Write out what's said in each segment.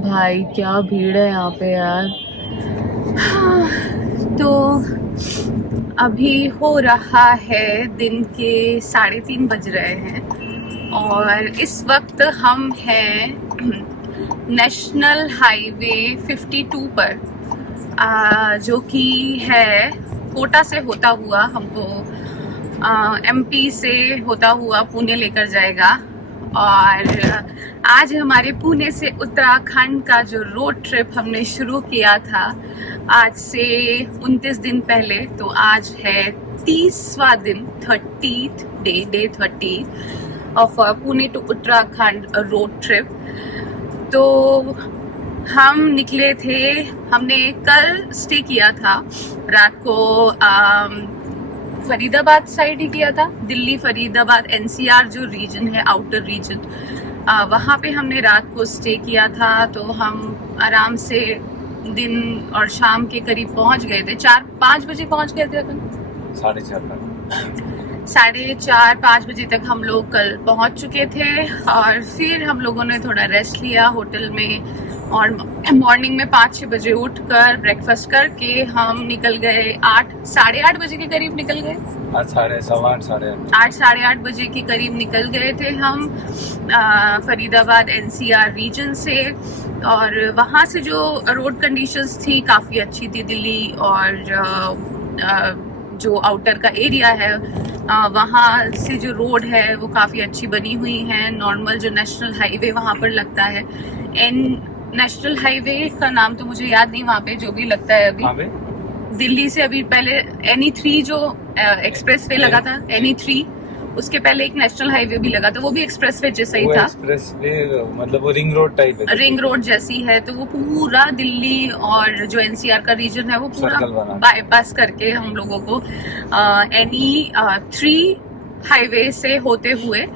भाई क्या भीड़ है यहाँ पे यार। तो अभी हो रहा है दिन के 3:30 बज रहे हैं और इस वक्त हम हैं नेशनल हाईवे 52 पर, जो कि है कोटा से होता हुआ हमको एमपी से होता हुआ पुणे लेकर जाएगा। और आज हमारे पुणे से उत्तराखंड का जो रोड ट्रिप हमने शुरू किया था आज से 29 दिन पहले, तो आज है 30वां दिन, 30th day 30 of Pune to Uttarakhand road trip. तो हम निकले थे, हमने कल स्टे किया था रात को फरीदाबाद साइड ही किया था, दिल्ली फरीदाबाद एनसीआर जो रीजन है, आउटर रीजन, वहाँ पे हमने रात को स्टे किया था। तो हम आराम से दिन और शाम के करीब पहुँच गए थे, 4-5 बजे पहुँच गए थे अपन, 4:30-5 बजे तक हम लोग कल पहुँच चुके थे। और फिर हम लोगों ने थोड़ा रेस्ट लिया होटल में और मॉर्निंग में 5-6 बजे उठकर ब्रेकफास्ट करके हम निकल गए, 8-8:30 बजे के करीब निकल गए, 8-8:30 बजे के करीब निकल गए थे हम फरीदाबाद एनसीआर रीजन से। और वहाँ से जो रोड कंडीशंस थी काफ़ी अच्छी थी। दिल्ली और जो आउटर का एरिया है वहाँ से जो रोड है वो काफ़ी अच्छी बनी हुई है। नॉर्मल जो नेशनल हाईवे वहाँ पर लगता है, नेशनल हाईवे का नाम तो मुझे याद नहीं, वहाँ पे जो भी लगता है अभी दिल्ली से अभी पहले NE3 जो एक्सप्रेस वे लगा था, NE3, उसके पहले एक नेशनल हाईवे भी लगा था, वो भी एक्सप्रेस वे जैसा ही था। एक्सप्रेस वे मतलब वो रिंग रोड टाइप है, रिंग रोड जैसी है। तो वो पूरा दिल्ली और जो NCR का रीजन है वो पूरा बाईपास करके हम लोगों को NE3 हाईवे से होते हुए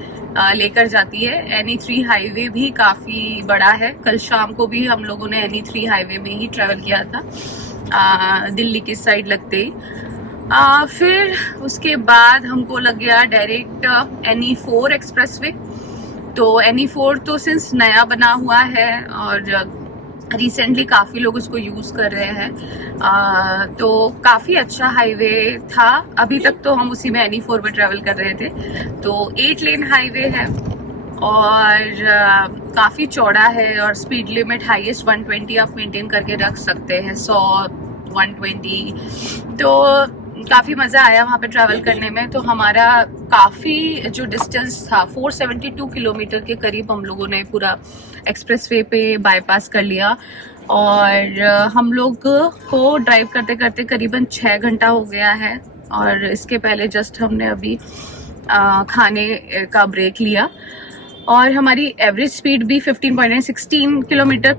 लेकर जाती है। NE3 हाईवे भी काफी बड़ा है। कल शाम को भी हम लोगों ने NE3 हाईवे में ही ट्रेवल किया था, दिल्ली की साइड लगते ही। फिर उसके बाद हमको लग गया डायरेक्ट NE4 एक्सप्रेसवे। तो NE4 तो सिंस नया बना हुआ है और रिसेंटली काफ़ी लोग उसको यूज़ कर रहे हैं, तो काफ़ी अच्छा हाईवे था। अभी तक तो हम उसी में NE4 पे ट्रैवल कर रहे थे। तो 8 लेन हाईवे है और काफ़ी चौड़ा है और स्पीड लिमिट हाईएस्ट 120 आप मेंटेन करके रख सकते हैं, 100, 120। तो काफ़ी मज़ा आया वहाँ पे ट्रैवल करने में। तो हमारा काफ़ी जो डिस्टेंस था 472 किलोमीटर के करीब हम लोगों ने पूरा एक्सप्रेसवे पे बाईपास कर लिया। और हम लोग को ड्राइव करते करते करीबन 6 घंटा हो गया है। और इसके पहले जस्ट हमने अभी खाने का ब्रेक लिया और हमारी एवरेज स्पीड भी 16 किलोमीटर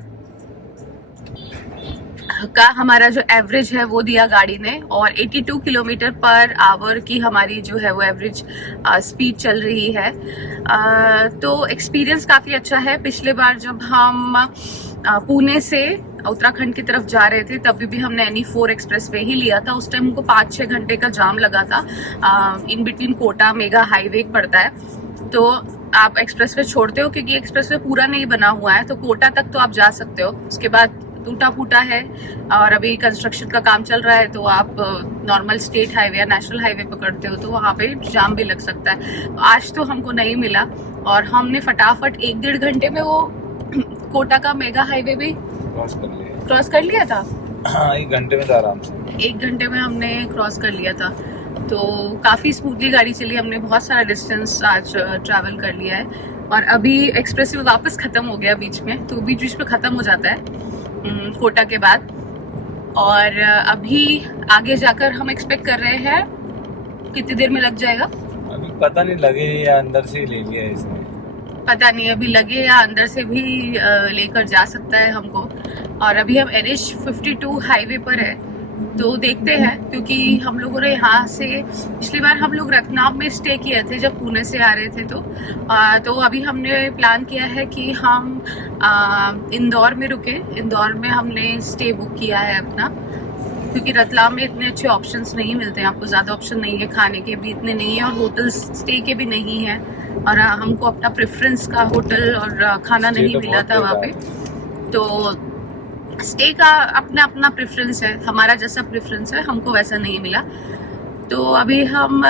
का हमारा जो एवरेज है वो दिया गाड़ी ने। और 82 किलोमीटर पर आवर की हमारी जो है वो एवरेज स्पीड चल रही है। तो एक्सपीरियंस काफ़ी अच्छा है। पिछले बार जब हम पुणे से उत्तराखंड की तरफ जा रहे थे तभी भी हमने NE4 एक्सप्रेसवे ही लिया था। उस टाइम हमको 5-6 घंटे का जाम लगा था। In between Kota mega highway पड़ता है, तो आप एक्सप्रेसवे छोड़ते हो क्योंकि एक्सप्रेसवे पूरा नहीं बना हुआ है। तो कोटा तक तो आप जा सकते हो, उसके बाद टूटा फूटा है और अभी कंस्ट्रक्शन का काम चल रहा है। तो आप नॉर्मल स्टेट हाईवे या नेशनल हाईवे पकड़ते हो तो वहाँ पे जाम भी लग सकता है। आज तो हमको नहीं मिला और हमने फटाफट 1-1.5 घंटे में वो कोटा का मेगा हाईवे भी क्रॉस कर लिया था। हाँ, 1 घंटे में था आराम से, 1 घंटे में हमने क्रॉस कर लिया था। तो काफ़ी स्मूथली गाड़ी चली, हमने बहुत सारा डिस्टेंस आज ट्रैवल कर लिया है। और अभी एक्सप्रेसवे वापस ख़त्म हो गया बीच में, तो बीच बीच में ख़त्म हो जाता है कोटा के बाद। और अभी आगे जाकर हम एक्सपेक्ट कर रहे हैं कितनी देर में लग जाएगा, अभी पता नहीं, लगे या अंदर से ले लिया इसने, पता नहीं अभी लगे या अंदर से भी लेकर जा सकता है हमको। और अभी हम NH52 हाईवे पर है, तो देखते हैं क्योंकि हम लोगों ने यहाँ से पिछली बार हम लोग रतलाम में स्टे किए थे जब पुणे से आ रहे थे। तो अभी हमने प्लान किया है कि हम इंदौर में रुके। इंदौर में हमने स्टे बुक किया है अपना, क्योंकि रतलाम में इतने अच्छे ऑप्शंस नहीं मिलते हैं, आपको ज़्यादा ऑप्शन नहीं है, खाने के भी इतने नहीं है और होटल स्टे के भी नहीं है। और हमको अपना प्रेफरेंस का होटल और खाना नहीं मिला था वहाँ पे। तो स्टे का अपना अपना प्रेफरेंस है, हमारा जैसा प्रेफरेंस है हमको वैसा नहीं मिला। तो अभी हम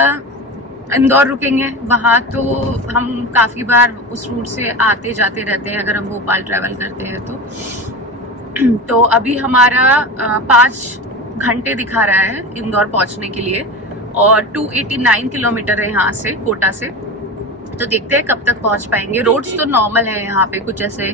इंदौर रुकेंगे। वहाँ तो हम काफ़ी बार उस रूट से आते जाते रहते हैं अगर हम भोपाल ट्रैवल करते हैं तो अभी हमारा 5 घंटे दिखा रहा है इंदौर पहुँचने के लिए, और 289 किलोमीटर है यहाँ से, कोटा से। तो देखते हैं कब तक पहुंच पाएंगे। रोड्स तो नॉर्मल है यहाँ पे, कुछ ऐसे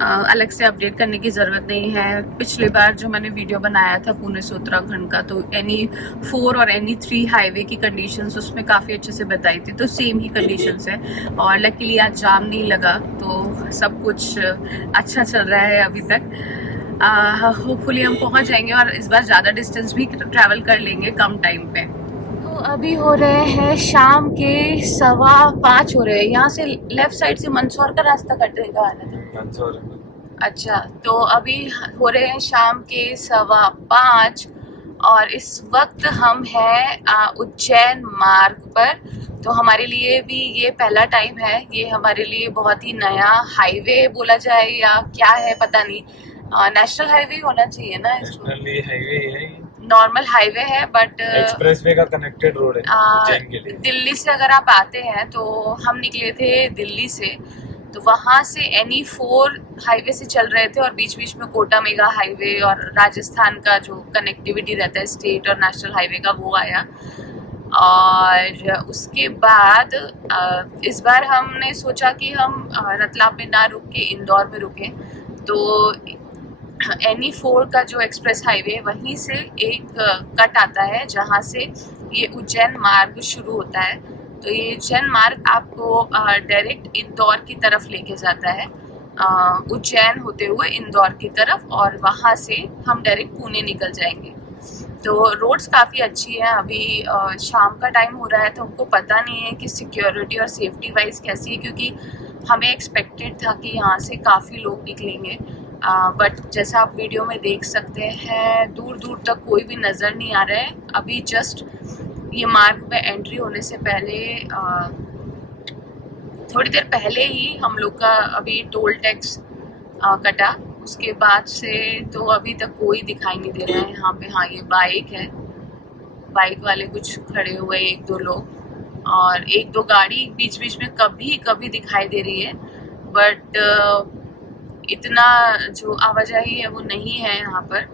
अलग से अपडेट करने की ज़रूरत नहीं है। पिछली बार जो मैंने वीडियो बनाया था पुणे से उत्तराखंड का, तो NE4 और NE3 हाईवे की कंडीशंस उसमें काफ़ी अच्छे से बताई थी, तो सेम ही कंडीशंस है। और लकीली आज जाम नहीं लगा, तो सब कुछ अच्छा चल रहा है अभी तक। होपफुली हम पहुँच जाएंगे और इस बार ज़्यादा डिस्टेंस भी ट्रैवल कर लेंगे कम टाइम पे। तो अभी हो रहे हैं शाम के 5:15 हो रहे हैं। यहाँ से लेफ्ट साइड से मंदसौर का रास्ता कटेगा। मंदसौर। अच्छा, तो अभी हो रहे हैं शाम के 5:15 और इस वक्त हम हैं उज्जैन मार्ग पर। तो हमारे लिए भी ये पहला टाइम है, ये हमारे लिए बहुत ही नया हाईवे बोला जाए या क्या है पता नहीं। नेशनल हाईवे होना चाहिए ना इसको? नेशनल हाईवे है, नॉर्मल हाईवे है बट एक्सप्रेसवे का कनेक्टेड रोड है उज्जैन के लिए। दिल्ली से अगर आप आते हैं, तो हम निकले थे दिल्ली से, तो वहाँ से NE4 हाईवे से चल रहे थे और बीच बीच में कोटा मेगा हाईवे और राजस्थान का जो कनेक्टिविटी रहता है स्टेट और नेशनल हाईवे का, वो आया। और उसके बाद इस बार हमने सोचा कि हम रतलाम में ना रुक के इंदौर में रुकें। तो NE4 का जो एक्सप्रेस हाईवे है वहीं से एक कट आता है जहाँ से ये उज्जैन मार्ग शुरू होता है। तो ये उज्जैन मार्ग आपको डायरेक्ट इंदौर की तरफ लेके जाता है, उज्जैन होते हुए इंदौर की तरफ, और वहाँ से हम डायरेक्ट पुणे निकल जाएंगे। तो रोड्स काफ़ी अच्छी हैं। अभी शाम का टाइम हो रहा है, तो हमको पता नहीं है कि सिक्योरिटी और सेफ्टी वाइज कैसी है, क्योंकि हमें एक्सपेक्टेड था कि यहाँ से काफ़ी लोग निकलेंगे, बट जैसा आप वीडियो में देख सकते हैं दूर दूर तक कोई भी नज़र नहीं आ रहा है। अभी जस्ट ये मार्ग में एंट्री होने से पहले थोड़ी देर पहले ही हम लोग का अभी टोल टैक्स कटा, उसके बाद से तो अभी तक कोई दिखाई नहीं दे रहा है यहाँ पे। हाँ, ये बाइक है, बाइक वाले कुछ खड़े हुए 1-2 लोग, और 1-2 गाड़ी बीच बीच में कभी कभी दिखाई दे रही है, बट इतना जो आवाजाही है वो नहीं है यहाँ पर।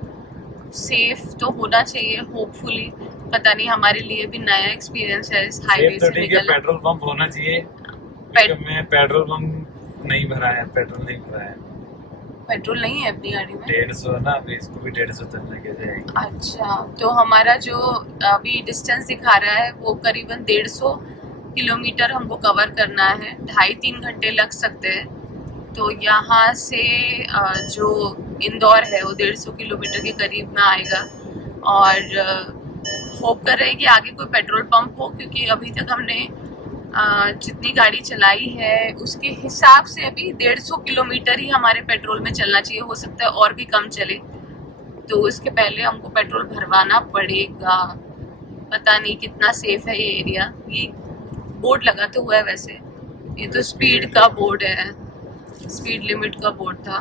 सेफ तो होना चाहिए होपफुली, पता नहीं, हमारे लिए भी नया एक्सपीरियंस है इस हाईवे से निकलना। पेट्रोल पंप होना चाहिए। मैं पेट्रोल पंप नहीं भरा है, पेट्रोल नहीं भरा है। पेट्रोल नहीं है अपनी गाड़ी में? 150 ना, अभी इसको भी 150 तक लेके जाएंगे। अच्छा, तो हमारा जो अभी डिस्टेंस दिखा रहा है वो करीबन 150 किलोमीटर हमको कवर करना है। 2.5-3 घंटे लग सकते हैं। तो यहाँ से जो इंदौर है वो 150 किलोमीटर के करीब में आएगा, और होप कर रहे हैं कि आगे कोई पेट्रोल पंप हो, क्योंकि अभी तक हमने जितनी गाड़ी चलाई है उसके हिसाब से अभी 150 किलोमीटर ही हमारे पेट्रोल में चलना चाहिए। हो सकता है और भी कम चले, तो उसके पहले हमको पेट्रोल भरवाना पड़ेगा। पता नहीं कितना सेफ है ये एरिया। ये बोर्ड लगा तो हुआ है वैसे, ये तो स्पीड का बोर्ड है, स्पीड लिमिट का बोर्ड था।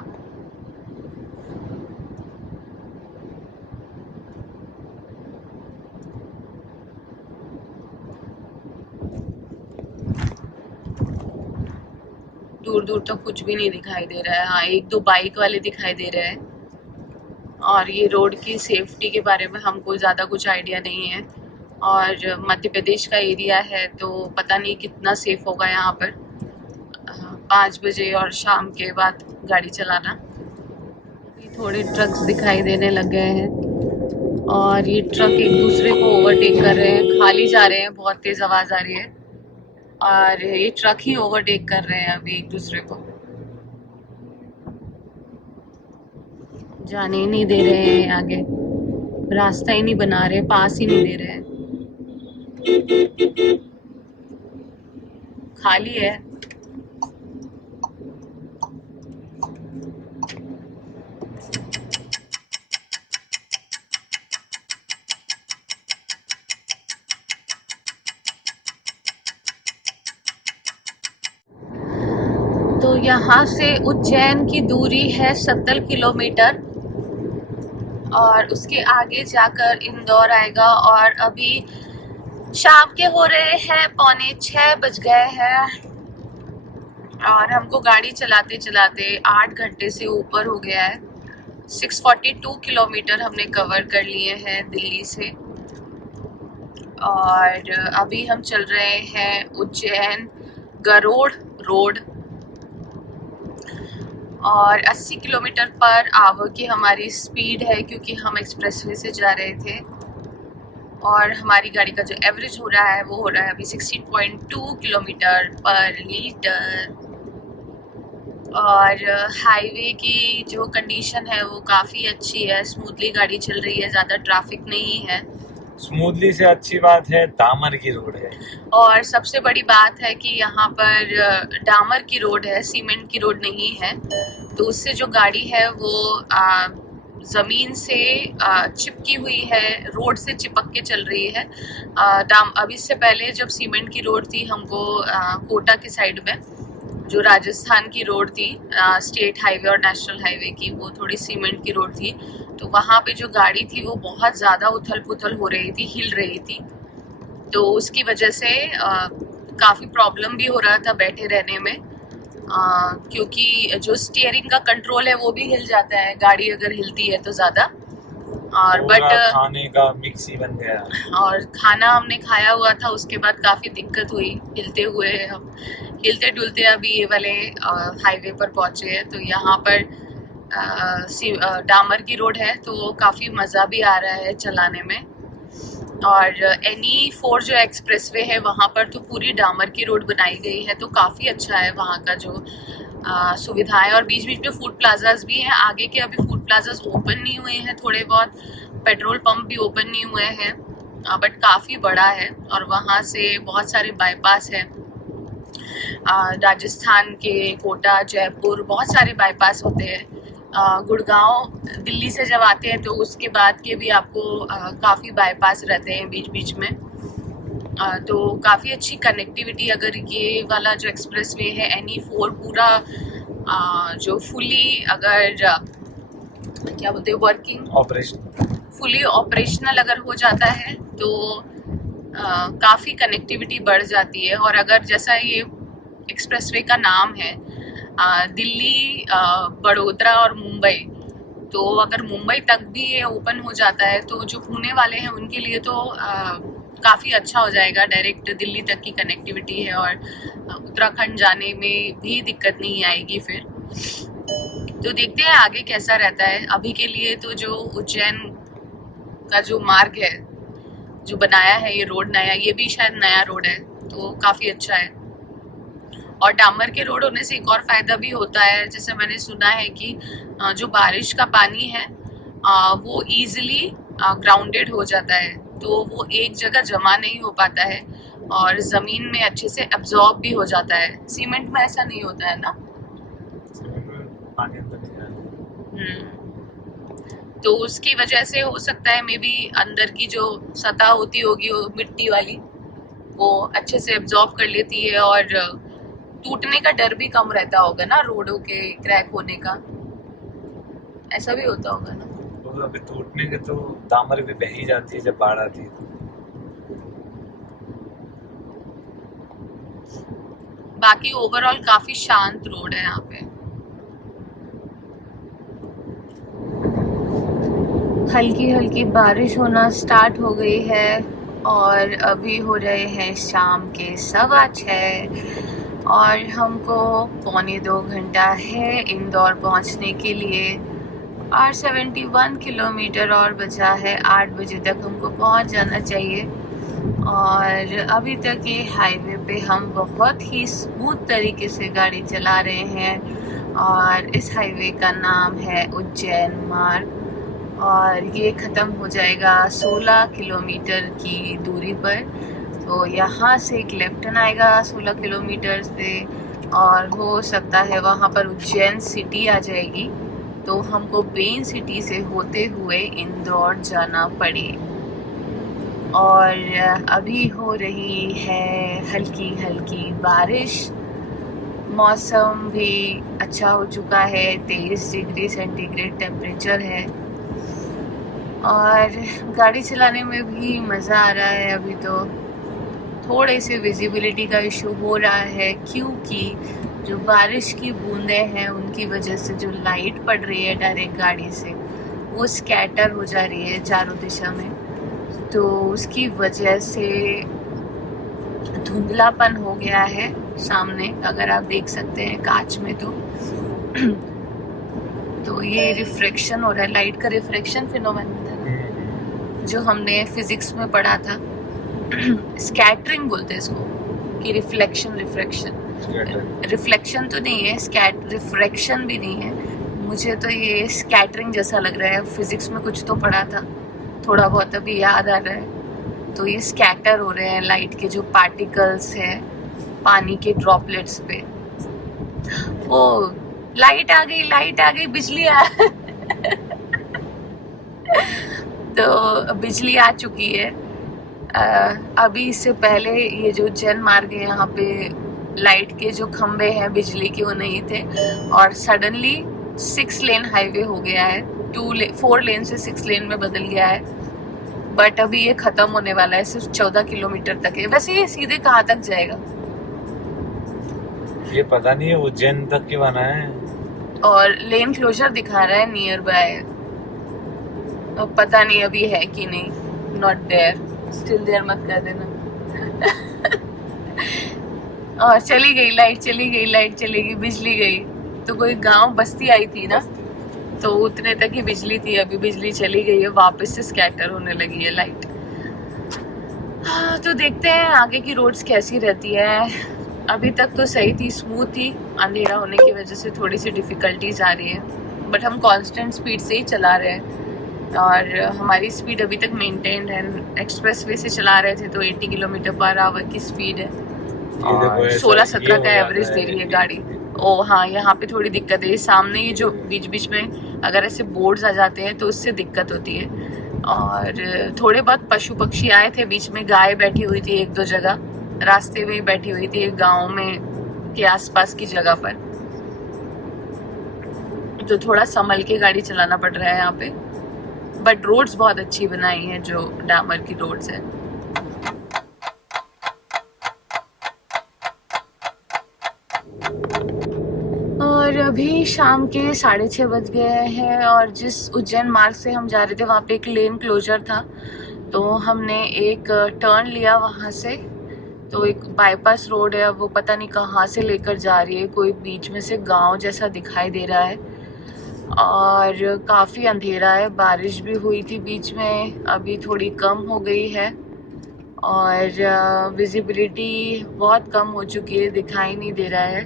दूर दूर तक कुछ भी नहीं दिखाई दे रहा है। हाँ, 1-2 बाइक वाले दिखाई दे रहे हैं, और ये रोड की सेफ्टी के बारे में हमको ज़्यादा कुछ आइडिया नहीं है। और मध्य प्रदेश का एरिया है, तो पता नहीं कितना सेफ होगा यहाँ पर 5 बजे और शाम के बाद गाड़ी चलाना। थोड़े ट्रक्स दिखाई देने लग गए हैं, और ये ट्रक एक दूसरे को ओवरटेक कर रहे हैं, खाली जा रहे हैं, बहुत तेज़ आवाज़ आ रही है, और ये ट्रक ही ओवरटेक कर रहे हैं अभी एक दूसरे को, जाने ही नहीं दे रहे हैं आगे, रास्ता ही नहीं बना रहे, पास ही नहीं दे रहे हैं, खाली है। तो यहाँ से उज्जैन की दूरी है 70 किलोमीटर और उसके आगे जाकर इंदौर आएगा। और अभी शाम के हो रहे हैं 5:45 बज गए हैं और हमको गाड़ी चलाते चलाते 8 घंटे से ऊपर हो गया है। 642 किलोमीटर हमने कवर कर लिए हैं दिल्ली से और अभी हम चल रहे हैं उज्जैन गरुड़ रोड और 80 किलोमीटर पर आवर की हमारी स्पीड है क्योंकि हम एक्सप्रेसवे से जा रहे थे। और हमारी गाड़ी का जो एवरेज हो रहा है वो हो रहा है अभी 16.2 किलोमीटर पर लीटर। और हाईवे की जो कंडीशन है वो काफ़ी अच्छी है, स्मूथली गाड़ी चल रही है, ज़्यादा ट्रैफिक नहीं है। स्मूथली से अच्छी बात है डामर की रोड है। और सबसे बड़ी बात है कि यहाँ पर डामर की रोड है, सीमेंट की रोड नहीं है, तो उससे जो गाड़ी है वो ज़मीन से चिपकी हुई है, रोड से चिपक के चल रही है। अब इससे पहले जब सीमेंट की रोड थी हमको कोटा के साइड में जो राजस्थान की रोड थी, स्टेट हाईवे और नेशनल हाईवे की, वो थोड़ी सीमेंट की रोड थी, तो वहाँ पे जो गाड़ी थी वो बहुत ज़्यादा उथल पुथल हो रही थी, हिल रही थी, तो उसकी वजह से काफ़ी प्रॉब्लम भी हो रहा था बैठे रहने में, क्योंकि जो स्टीयरिंग का कंट्रोल है वो भी हिल जाता है गाड़ी अगर हिलती है तो ज़्यादा। और बट खाने का मिक्स ही बन गया और खाना हमने खाया हुआ था, उसके बाद काफ़ी दिक्कत हुई हिलते हुए। हम हिलते डुलते अभी ये वाले हाईवे पर पहुँचे हैं, तो यहाँ पर डामर की रोड है तो काफ़ी मज़ा भी आ रहा है चलाने में। और NE4 जो एक्सप्रेसवे है वहाँ पर तो पूरी डामर की रोड बनाई गई है, तो काफ़ी अच्छा है वहाँ का जो सुविधाएं। और बीच बीच में फूड प्लाजाज भी हैं, आगे के अभी फूड प्लाजाज ओपन नहीं हुए हैं, थोड़े बहुत पेट्रोल पंप भी ओपन नहीं हुए हैं, बट काफ़ी बड़ा है। और वहाँ से बहुत सारे बाईपास हैं, राजस्थान के कोटा जयपुर बहुत सारे बाईपास होते हैं। गुड़गांव दिल्ली से जब आते हैं तो उसके बाद के भी आपको काफ़ी बाईपास रहते हैं बीच बीच में, तो काफ़ी अच्छी कनेक्टिविटी। अगर ये वाला जो एक्सप्रेसवे है NE4 पूरा जो फुली अगर क्या बोलते हैं वर्किंग फुली ऑपरेशनल अगर हो जाता है तो काफ़ी कनेक्टिविटी बढ़ जाती है। और अगर जैसा ये एक्सप्रेसवे का नाम है दिल्ली बड़ोदरा और मुंबई, तो अगर मुंबई तक भी ये ओपन हो जाता है तो जो पुणे वाले हैं उनके लिए तो काफ़ी अच्छा हो जाएगा, डायरेक्ट दिल्ली तक की कनेक्टिविटी है और उत्तराखंड जाने में भी दिक्कत नहीं आएगी फिर। तो देखते हैं आगे कैसा रहता है। अभी के लिए तो जो उज्जैन का जो मार्ग है जो बनाया है ये रोड नया, ये भी शायद नया रोड है, तो काफ़ी अच्छा है। और डामर के रोड होने से एक और फ़ायदा भी होता है, जैसे मैंने सुना है कि जो बारिश का पानी है वो ईजिली ग्राउंडेड हो जाता है, तो वो एक जगह जमा नहीं हो पाता है और ज़मीन में अच्छे से एब्जॉर्ब भी हो जाता है। सीमेंट में ऐसा नहीं होता है ना, पानी अंदर नहीं जाता। तो उसकी वजह से हो सकता है मे बी अंदर की जो सतह होती होगी वो मिट्टी वाली वो अच्छे से एब्जॉर्ब कर लेती है और टूटने का डर भी कम रहता होगा ना, रोडों के क्रैक होने का, ऐसा भी होता होगा ना। तो अभी टूटने के तो डामर भी बह ही जाती है जब बाढ़ आती है तो। बाकी ओवरऑल काफी शांत रोड है यहाँ पे। हल्की हल्की बारिश होना स्टार्ट हो गई है और अभी हो रहे हैं शाम के 6:15 और हमको 1.25 घंटा है इंदौर पहुंचने के लिए और 71 किलोमीटर और बचा है। 8 बजे तक हमको पहुंच जाना चाहिए। और अभी तक ये हाईवे पे हम बहुत ही स्मूथ तरीके से गाड़ी चला रहे हैं और इस हाईवे का नाम है उज्जैन मार्ग और ये ख़त्म हो जाएगा 16 किलोमीटर की दूरी पर। तो यहाँ से एक लेफ्ट टर्न आएगा 16 किलोमीटर से और हो सकता है वहाँ पर उज्जैन सिटी आ जाएगी, तो हमको मेन सिटी से होते हुए इंदौर जाना पड़े। और अभी हो रही है हल्की हल्की बारिश, मौसम भी अच्छा हो चुका है, 23 डिग्री सेंटीग्रेड टेम्परेचर है और गाड़ी चलाने में भी मज़ा आ रहा है। अभी तो थोड़े से विजिबिलिटी का इशू हो रहा है क्योंकि जो बारिश की बूंदें हैं उनकी वजह से जो लाइट पड़ रही है डायरेक्ट गाड़ी से वो स्कैटर हो जा रही है चारों दिशा में, तो उसकी वजह से धुंधलापन हो गया है सामने, अगर आप देख सकते हैं कांच में तो ये रिफ्लेक्शन हो रहा है, लाइट का रिफ्लेक्शन फिनोमेनन था ना जो हमने फिजिक्स में पढ़ा था। स्कैटरिंग बोलते हैं इसको कि रिफ्लेक्शन रिफ्लेक्शन तो नहीं है, रिफ्रैक्शन भी नहीं है, मुझे तो ये स्कैटरिंग जैसा लग रहा है। फिजिक्स में कुछ तो पढ़ा था, थोड़ा बहुत अभी याद आ रहा है। तो ये स्कैटर हो रहे हैं लाइट के जो पार्टिकल्स हैं पानी के ड्रॉपलेट्स पे। ओ लाइट आ गई, बिजली आ तो बिजली आ चुकी है। अभी इससे पहले ये जो उज्जैन मार्ग है यहाँ पे लाइट के जो खंबे हैं बिजली के वो नहीं थे और सडनली 6 लेन हाईवे हो गया है, 4 लेन से 6 लेन में बदल गया है। बट अभी ये खत्म होने वाला है, सिर्फ 14 किलोमीटर तक है। वैसे ये सीधे कहाँ तक जाएगा ये पता नहीं है, उज्जैन तक क्यों बना है और लेन क्लोजर दिखा रहा है नियर बाय, अब पता नहीं अभी है कि नहीं, नॉट देयर, स्टिल देयर मत कर देना। और चली गई लाइट, चलेगी, बिजली गई। तो कोई गांव बस्ती आई थी ना तो उतने तक ही बिजली थी, अभी बिजली चली गई है, वापस से स्कैटर होने लगी है लाइट। तो देखते हैं आगे की रोड्स कैसी रहती है। अभी तक तो सही थी, स्मूथ थी, अंधेरा होने की वजह से थोड़ी सी डिफिकल्टीज आ रही है, बट हम कांस्टेंट स्पीड से ही चला रहे हैं और हमारी स्पीड अभी तक मेंटेन्ड है। एक्सप्रेसवे से चला रहे थे तो 80 किलोमीटर पर आवर की स्पीड है और 16-17 का एवरेज दे रही है गाड़ी। ओ हाँ, यहाँ पे थोड़ी दिक्कत है, सामने ये जो बीच में अगर ऐसे बोर्ड्स आ जाते हैं तो उससे दिक्कत होती है। और थोड़े बहुत पशु पक्षी आए थे, बीच में गाय बैठी हुई थी 1-2 जगह, रास्ते में ही बैठी हुई थी एक गाँव में के आसपास की जगह पर, तो थोड़ा संभल के गाड़ी चलाना पड़ रहा है यहाँ पे। बट रोड्स बहुत अच्छी बनाई है, जो डामर की रोड्स है। और अभी शाम के 6:30 बज गए हैं और जिस उज्जैन मार्ग से हम जा रहे थे वहाँ पे एक लेन क्लोजर था, तो हमने एक टर्न लिया वहाँ से। तो एक बाईपास रोड है, वो पता नहीं कहाँ से लेकर जा रही है, कोई बीच में से गांव जैसा दिखाई दे रहा है और काफ़ी अंधेरा है। बारिश भी हुई थी बीच में, अभी थोड़ी कम हो गई है और विजिबिलिटी बहुत कम हो चुकी है, दिखाई नहीं दे रहा है।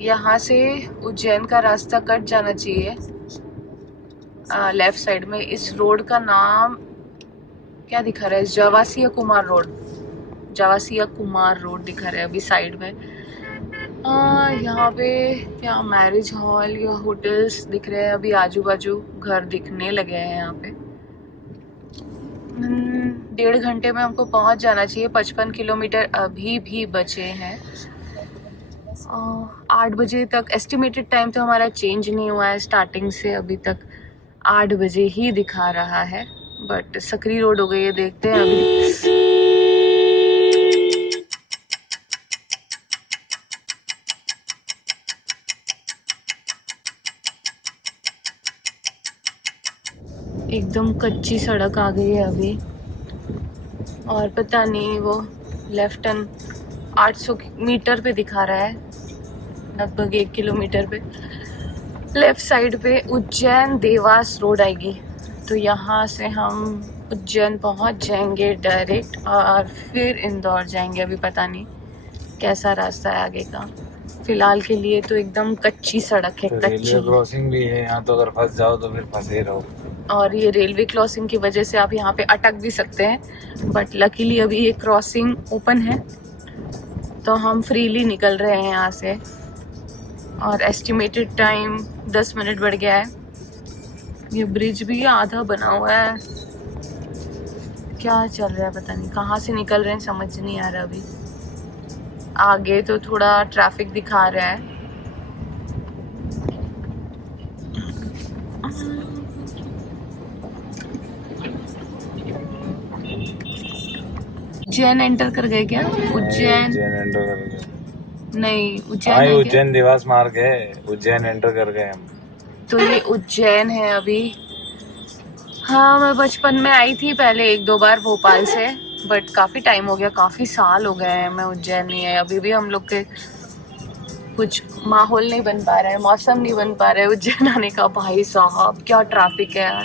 यहाँ से उज्जैन का रास्ता कट जाना चाहिए लेफ्ट साइड में। इस रोड का नाम क्या दिखा रहा है, जावासिया कुमार रोड दिखा रहा है अभी साइड में। यहाँ पे क्या मैरिज हॉल या होटल्स दिख रहे हैं, अभी आजू बाजू घर दिखने लगे हैं यहाँ पे। 1.5 घंटे में हमको पहुँच जाना चाहिए, 55 किलोमीटर अभी भी बचे हैं। 8 बजे तक एस्टिमेटेड टाइम तो हमारा चेंज नहीं हुआ है, स्टार्टिंग से अभी तक 8 बजे ही दिखा रहा है, बट सकरी रोड हो गई है, देखते हैं अभी। एकदम कच्ची सड़क आ गई है अभी और पता नहीं वो लेफ्ट टर्न 800 मीटर पे दिखा रहा है, लगभग 1 किलोमीटर पे। लेफ्ट साइड पे उज्जैन देवास रोड आएगी, तो यहाँ से हम उज्जैन पहुँच जाएंगे डायरेक्ट और फिर इंदौर जाएंगे। अभी पता नहीं कैसा रास्ता है आगे का, फिलहाल के लिए तो एकदम कच्ची सड़क है, कच्ची। रेलवे क्रॉसिंग भी है यहाँ, तो अगर फंस जाओ तो फिर फंसे रहो। और ये रेलवे क्रॉसिंग की वजह से आप यहाँ पे अटक भी सकते हैं, बट लकीली अभी ये क्रॉसिंग ओपन है तो हम फ्रीली निकल रहे हैं यहाँ से। और एस्टिमेटेड टाइम 10 मिनट बढ़ गया है। ये ब्रिज भी आधा बना हुआ है, क्या चल रहा है पता नहीं, कहाँ से निकल रहे हैं समझ नहीं आ रहा अभी। आगे तो थोड़ा ट्रैफिक दिखा रहा है। उज्जैन एंटर कर गए क्या? उज्जैन एंटर कर गए। नहीं, उज्जैन हाँ, है क्या? उज्जैन देवास मार्ग है, उज्जैन एंटर कर गए हम। तो ये उज्जैन है अभी। हाँ, मैं बचपन में आई थी पहले 1-2 बार भोपाल से, बट काफी टाइम हो गया, काफी साल हो गए हैं मैं उज्जैन नहीं है। अभी भी हम लोग के कुछ माहौल नहीं बन पा रहा है, मौसम नहीं बन पा रहा है उज्जैन आने का। भाई साहब क्या ट्रैफिक है यार।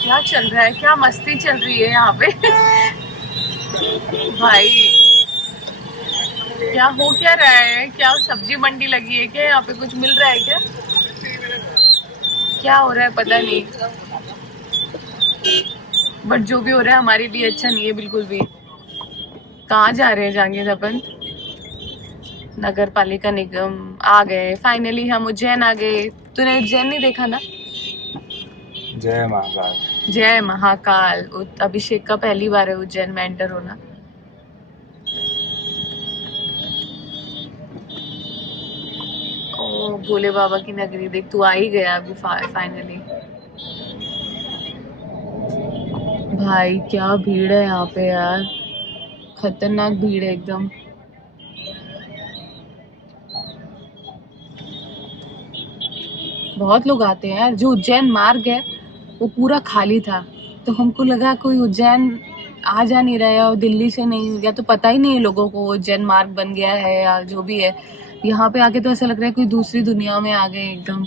क्या चल रहा है, क्या मस्ती चल रही है यहाँ पे। भाई क्या हो क्या रहा है? क्या सब्जी मंडी लगी है क्या? यहाँ पे कुछ मिल रहा है क्या? क्या हो रहा है पता नहीं, बट जो भी हो रहा है हमारे लिए अच्छा नहीं है बिल्कुल भी। कहाँ जा रहे हैं जांगिर अपन? नगर पालिका निगम आ गए फाइनली, हम उज्जैन आ गए। तूने उज्जैन नहीं देखा ना? जय महाकाल। जय महाकाल। अभिषेक का पहली बार है उज्जैन में एंटर होना। ओ भोले बाबा की नगरी देख, तू आ ही गया अभी फाइनली। भाई क्या भीड़ है यहाँ पे यार, खतरनाक भीड़ है एकदम। बहुत लोग आते हैं यार। जो उज्जैन मार्ग है वो पूरा खाली था, तो हमको लगा कोई उज्जैन आ जा नहीं रहा है, और दिल्ली से नहीं, या तो पता ही नहीं है लोगों को उज्जैन मार्ग बन गया है या जो भी है। यहाँ पे आके तो ऐसा लग रहा है कोई दूसरी दुनिया में आ गए एकदम।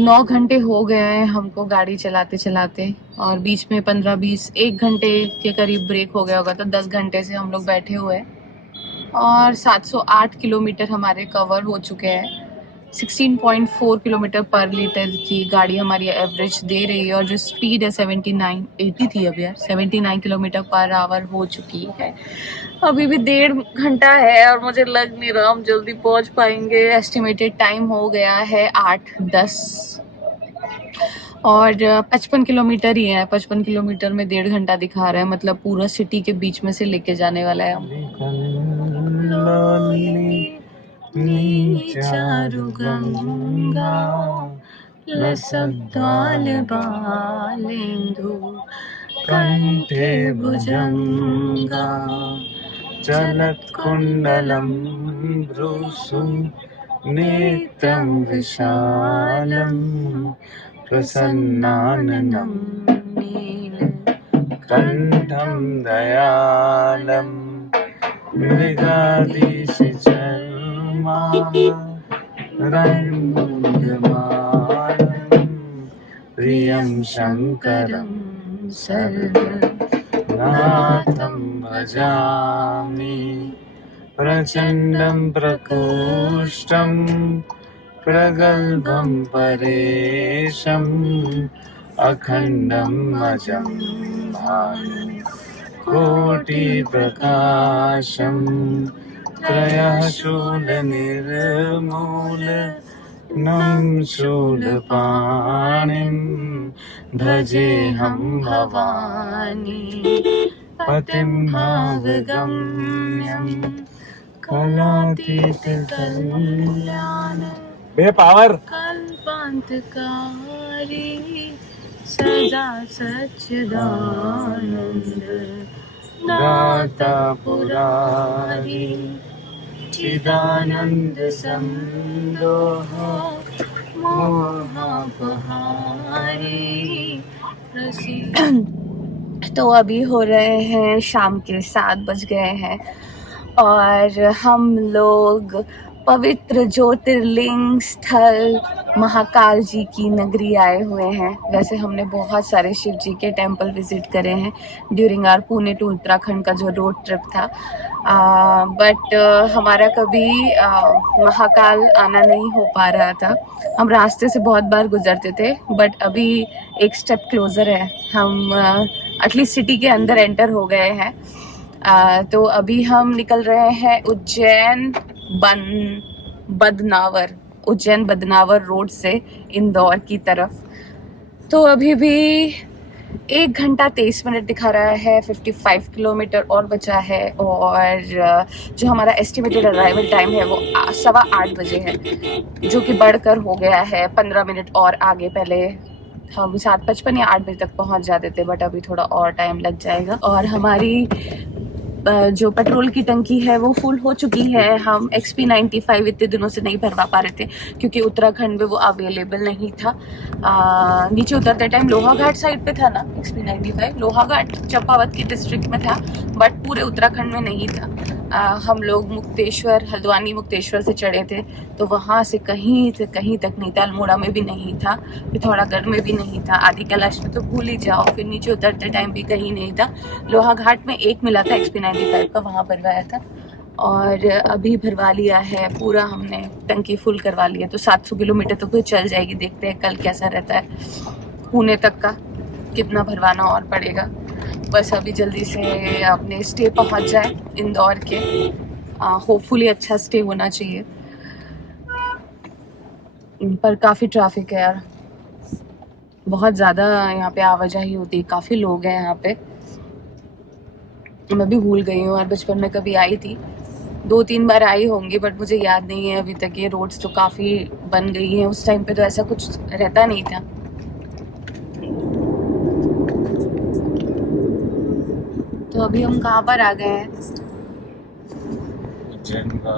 नौ घंटे हो गए हैं हमको गाड़ी चलाते चलाते, और बीच में 15-20 1 घंटे के करीब ब्रेक हो गया होगा, तो 10 घंटे से हम लोग बैठे हुए हैं। और 708 किलोमीटर हमारे कवर हो चुके हैं। 16.4 किलोमीटर पर लीटर की गाड़ी हमारी एवरेज दे रही है, और जो स्पीड है 80 थी अभी यार, 79 किलोमीटर पर आवर हो चुकी है। अभी भी 1.5 घंटा है और मुझे लग नहीं रहा हम जल्दी पहुंच पाएंगे। एस्टिमेटेड टाइम हो गया है 8:10, और 55 किलोमीटर ही है। 55 किलोमीटर में 1.5 घंटा दिखा रहा है, मतलब पूरा सिटी के बीच में से लेके जाने वाला है चारु गंगा लसब्दाल बालेंदु कंठे भुजंगा चलत कुंडलम ब्रूसु नेत्रं विशालम प्रसन्नाननं नीलकंठं दयालं मृगाधीश रङ्गमालं प्रियं शङ्करं सर्वनाथं भजामि प्रचण्डं प्रकोष्ठं प्रगल्भं परेशम् अखण्डम् अजं भानुकोटिप्रकाशम् त्रयः शूलनिर्मूलनं शूलपाणिं भजेऽहं भवानी पतिं भावगम्यं कलातीत कल्याण बे पावर कल्पांतकारी सदा सच्चिदानंद दाता पुरारी चिदानंद संदोह मोहापहारी। तो अभी हो रहे हैं शाम के 7 बज गए हैं, और हम लोग पवित्र ज्योतिर्लिंग स्थल महाकाल जी की नगरी आए हुए हैं। वैसे हमने बहुत सारे शिव जी के टेम्पल विजिट करे हैं during our Pune to Uttarakhand का जो रोड ट्रिप था, बट हमारा कभी महाकाल आना नहीं हो पा रहा था। हम रास्ते से बहुत बार गुजरते थे, बट अभी एक स्टेप क्लोजर है, हम एटलीस्ट सिटी के अंदर एंटर हो गए हैं। तो अभी हम निकल रहे हैं उज्जैन बदनावर रोड से इंदौर की तरफ। तो अभी भी 1 घंटा 23 मिनट दिखा रहा है, 55 किलोमीटर और बचा है, और जो हमारा एस्टिमेटेड अराइवल टाइम है वो 8:15 बजे है, जो कि बढ़कर हो गया है 15 मिनट और आगे। पहले हम 7:55 या 8 बजे तक पहुंच जाते थे, बट अभी थोड़ा और टाइम लग जाएगा। और हमारी जो पेट्रोल की टंकी है वो फुल हो चुकी है। हम XP 95 इतने दिनों से नहीं भरवा पा रहे थे क्योंकि उत्तराखंड में वो अवेलेबल नहीं था। नीचे उतरते टाइम लोहाघाट साइड पे था ना XP 95, लोहाघाट चंपावत की डिस्ट्रिक्ट में था, बट पूरे उत्तराखंड में नहीं था। हम लोग हल्द्वानी मुक्तेश्वर से चढ़े थे, तो वहाँ से कहीं तक नहीं था। अल्मोड़ा में भी नहीं था, पिथौरागढ़ में भी नहीं था, आदि कैलाश में तो भूल ही जाओ। फिर नीचे उतरते टाइम भी कहीं नहीं था। लोहाघाट में एक मिला था XP 95 का, वहाँ भरवाया था, और अभी भरवा लिया है पूरा, हमने टंकी फुल करवा लिया। तो 700 किलोमीटर तो फिर चल जाएगी। देखते हैं कल कैसा रहता है, पुणे तक का कितना भरवाना और पड़ेगा। बस अभी जल्दी से अपने स्टे पहुंच जाए इंदौर के, होपफुली अच्छा स्टे होना चाहिए। पर काफ़ी ट्रैफिक है यार, बहुत ज़्यादा यहाँ पे आवाजाही होती है, काफ़ी लोग हैं यहाँ पे। मैं भी भूल गई हूँ, और बचपन में कभी आई थी, 2-3 बार आई होंगी, बट मुझे याद नहीं है अभी तक। ये रोड्स तो काफ़ी बन गई हैं, उस टाइम पे तो ऐसा कुछ रहता नहीं था। तो अभी हम कहाँ पर आ गए हैं? उज्जैन का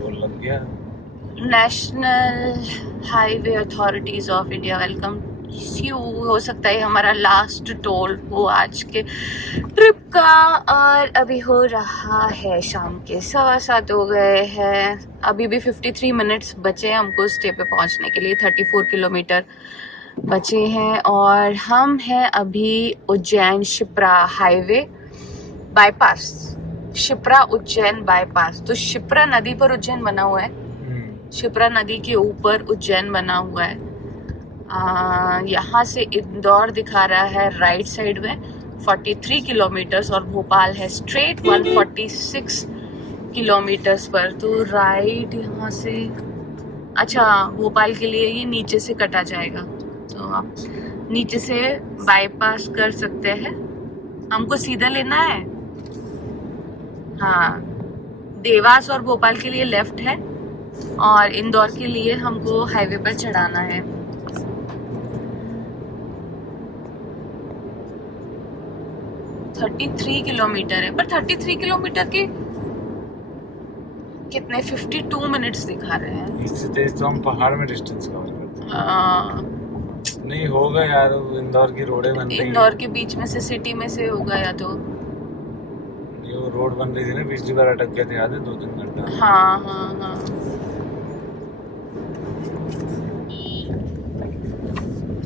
टोल लग गया। National highway authorities of India welcome you. हो सकता है हमारा लास्ट टोल हो आज के ट्रिप का, और अभी हो रहा है शाम के 7:15 हो गए हैं। अभी भी 53 मिनट्स बचे हैं हमको स्टे पे पहुंचने के लिए, 34 किलोमीटर बचे हैं। और हम हैं अभी Ujjain Shipra highway bypass, Shipra Ujjain bypass. तो शिप्रा नदी पर उज्जैन बना हुआ है, शिप्रा नदी के ऊपर उज्जैन बना हुआ है। यहाँ से इंदौर दिखा रहा है राइट साइड में 43 किलोमीटर्स, और भोपाल है स्ट्रेट 146 किलोमीटर्स पर। तो राइट यहाँ से, अच्छा भोपाल के लिए ये नीचे से कटा जाएगा, तो आप नीचे से बाईपास कर सकते हैं। हमको सीधा लेना है, हाँ। देवास और भोपाल के लिए लेफ्ट है, और इंदौर के लिए हमको हाईवे पर चढ़ाना है। तो 33 किलोमीटर है, पर 33 किलोमीटर के कितने 52 मिनट्स दिखा रहे हैं। इससे तेज तो हम पहाड़ में डिस्टेंस कवर करते हैं। नहीं होगा यार, इंदौर की रोडें बन रही हैं। इंदौर के बीच में से, सिटी में से होगा, या तो ये रोड बन रही थी ना, पिछली बार अटक गए थे, याद है 2-3 घंटा। हाँ।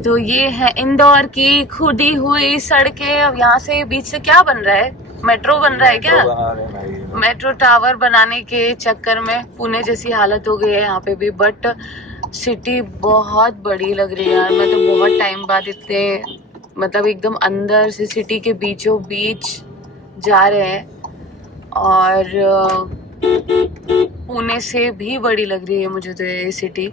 तो ये है इंदौर की खुदी हुई सड़कें। अब यहाँ से बीच से क्या बन रहा है? मेट्रो बन रहा है क्या? मेट्रो टावर बनाने के चक्कर में पुणे जैसी हालत हो गई है यहाँ पे भी। बट सिटी बहुत बड़ी लग रही है यार। मैं तो बहुत टाइम बाद इतने, मतलब एकदम अंदर से सिटी के बीचों बीच जा रहे हैं, और पुणे से भी बड़ी लग रही है मुझे तो ये सिटी।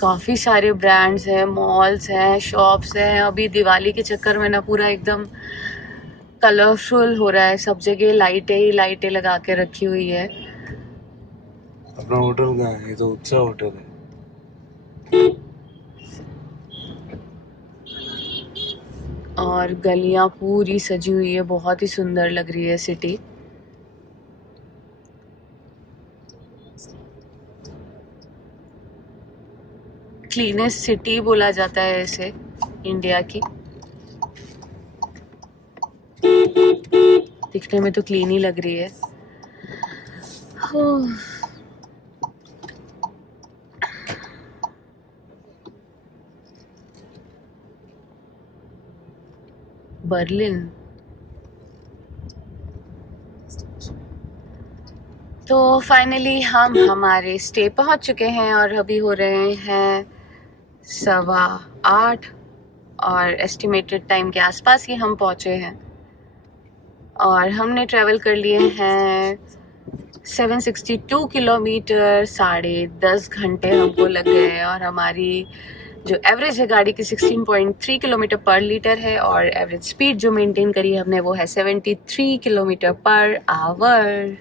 काफ़ी सारे ब्रांड्स हैं, मॉल्स हैं, शॉप्स हैं। अभी दिवाली के चक्कर में ना पूरा एकदम कलरफुल हो रहा है, सब जगह लाइटें ही लाइटें लगा के रखी हुई है। अपना होटल कहाँ है? ये तो उत्सव होटल है। और गलियां पूरी सजी हुई है, बहुत ही सुंदर लग रही है सिटी। क्लीनेस्ट सिटी बोला जाता है इसे इंडिया की। दिखने में तो क्लीन ही लग रही है। बर्लिन। तो फाइनली हम हमारे स्टे पहुंच चुके हैं और अभी हो रहे हैं 8:15 और एस्टिमेटेड टाइम के आसपास ही हम पहुंचे हैं और हमने ट्रैवल कर लिए हैं 762 किलोमीटर। 10.5 घंटे हमको लग गए और हमारी जो एवरेज है गाड़ी की 16.3 किलोमीटर पर लीटर है और एवरेज स्पीड जो मेंटेन करी हमने वो है 73 किलोमीटर पर आवर।